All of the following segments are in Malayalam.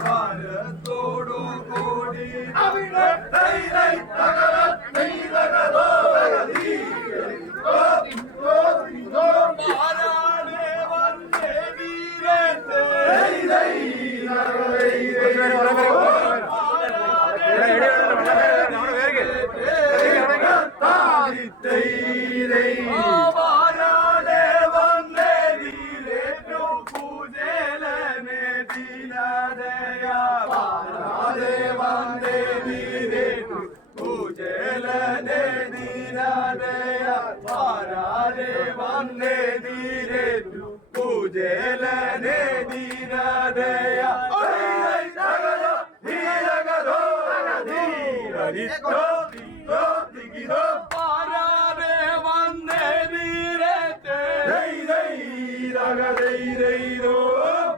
ഭാരത്തോടു കൂടി വന്ദേ ധീരേറ്റു പൂജലനെ ദീനദയ ധീരഗതോ ധീരരിത്തോ ദിഗിതോ പാരാതെ വന്ദേ ധീരേറ്റേ ധൈരഗതൈരൈരോ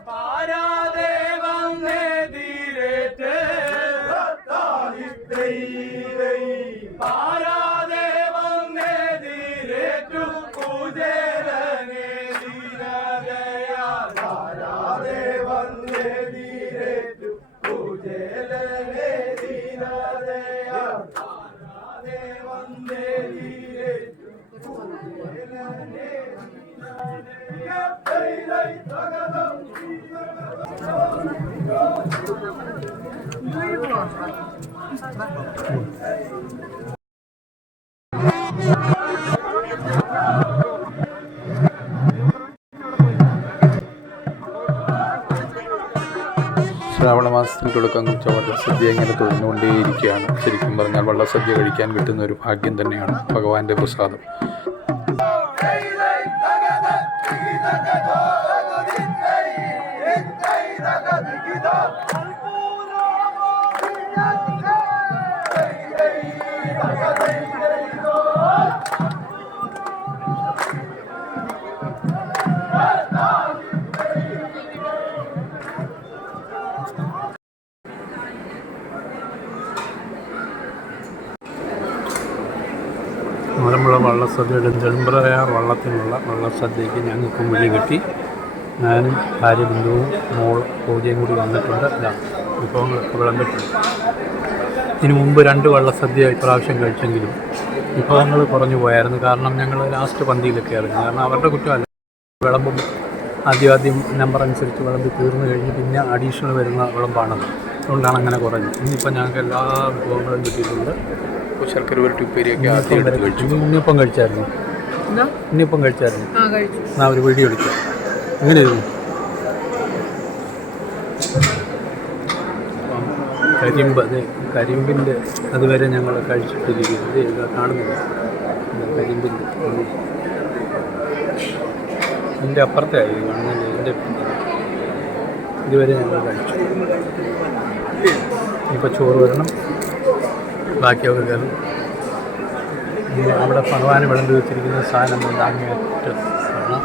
പാരാതെ വന്ദേ ധീരേറ്റേ ധൈരൈ പാരാതെ വന്ദേ ധീരേറ്റു പൂജലനെ ദീനദയ പാരാതെ വന്ദേ ധീരേറ്റു പൂജലനെ ദീനദയ പാരാതെ വന്ദേ ധീരേറ്റു പൂജലനെ ദീനദയ ധൈരൈ തഗതം ശ്രാവണമാസത്തിന് തുടക്കം കുറിച്ച വള്ളസദ്യ ഇങ്ങനെ തുടർന്നുകൊണ്ടേയിരിക്കുകയാണ്. ശരിക്കും പറഞ്ഞാൽ വള്ളസദ്യ കഴിക്കാൻ കിട്ടുന്ന ഒരു ഭാഗ്യം തന്നെയാണ്, ഭഗവാന്റെ പ്രസാദം. മലമ്പുഴ വള്ളസദ്യയുടെ നെടുമ്പ്രയാർ വള്ളത്തിനുള്ള വള്ളസദ്യയ്ക്ക് ഞങ്ങൾക്കും വിളി കിട്ടി. ഞാനും ഭാര്യ ബിന്ദുവും മോൾ പൂജയും കൂടി വന്നിട്ടുണ്ട്. വിഭവങ്ങളൊക്കെ വിളമ്പിട്ടുണ്ട്. ഇതിനു മുമ്പ് 2 വള്ളസദ്യ ഇപ്രാവശ്യം കഴിച്ചെങ്കിലും വിഭവങ്ങൾ കുറഞ്ഞു പോയായിരുന്നു. കാരണം ഞങ്ങൾ ലാസ്റ്റ് പന്തിയിലൊക്കെ ആയിരുന്നു. കാരണം അവരുടെ കുറ്റമല്ല, വിളമ്പും ആദ്യം നമ്പർ അനുസരിച്ച് വിളമ്പി തീർന്നു കഴിഞ്ഞ് പിന്നെ അഡീഷണൽ വരുന്ന വിളമ്പാണത്. അതുകൊണ്ടാണ് അങ്ങനെ കുറഞ്ഞത്. ഇന്നിപ്പോൾ ഞങ്ങൾക്ക് എല്ലാ വിഭവങ്ങളും കിട്ടിയിട്ടുണ്ട്. ശർക്കര വരട്ടി ഉപ്പേരിയൊക്കെ ആദ്യം എടുത്ത് കഴിച്ചു. ഉണ്ണിയപ്പം കഴിച്ചായിരുന്നു. ഉണ്ണിയപ്പം കഴിച്ചായിരുന്നു. എന്നാ ഒരു വീഡിയോ എടുക്കാം. എങ്ങനെയായിരുന്നു? കരിമ്പിൻ്റെ അതുവരെ ഞങ്ങൾ കഴിച്ചിട്ടിരിക്കുന്നത് കാണുന്നില്ല. കരിമ്പിൻ്റെ ഇതിൻ്റെ അപ്പുറത്തായി കാണുന്നില്ല. ഇതിൻ്റെ ഇതുവരെ ഞങ്ങൾ കഴിച്ചു. ഇപ്പോൾ ചോറ് വരണം, ബാക്കിയൊക്കെ കയറും. നമ്മുടെ ഭഗവാന് വിളമ്പി വെച്ചിരിക്കുന്ന സാധനം അങ്ങേറ്റ് കാണാം.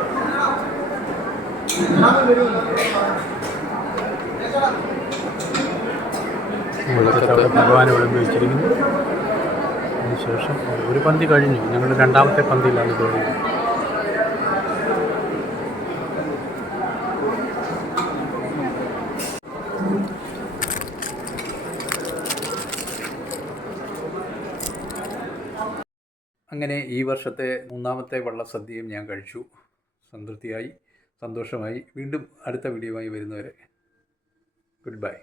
ഭഗവാന് വിളമ്പി വെച്ചിരിക്കുന്നു. അതിനുശേഷം ഒരു പന്തി കഴിഞ്ഞു. ഞങ്ങൾ 2ാമത്തെ പന്തിയിലാണ് കയറിയത്. അങ്ങനെ ഈ വർഷത്തെ 3ാമത്തെ വള്ളസദ്യയും ഞാൻ കഴിച്ചു. സംതൃപ്തിയായി, സന്തോഷമായി. വീണ്ടും അടുത്ത വീഡിയോയുമായി വരുന്നവരെ ഗുഡ് ബൈ.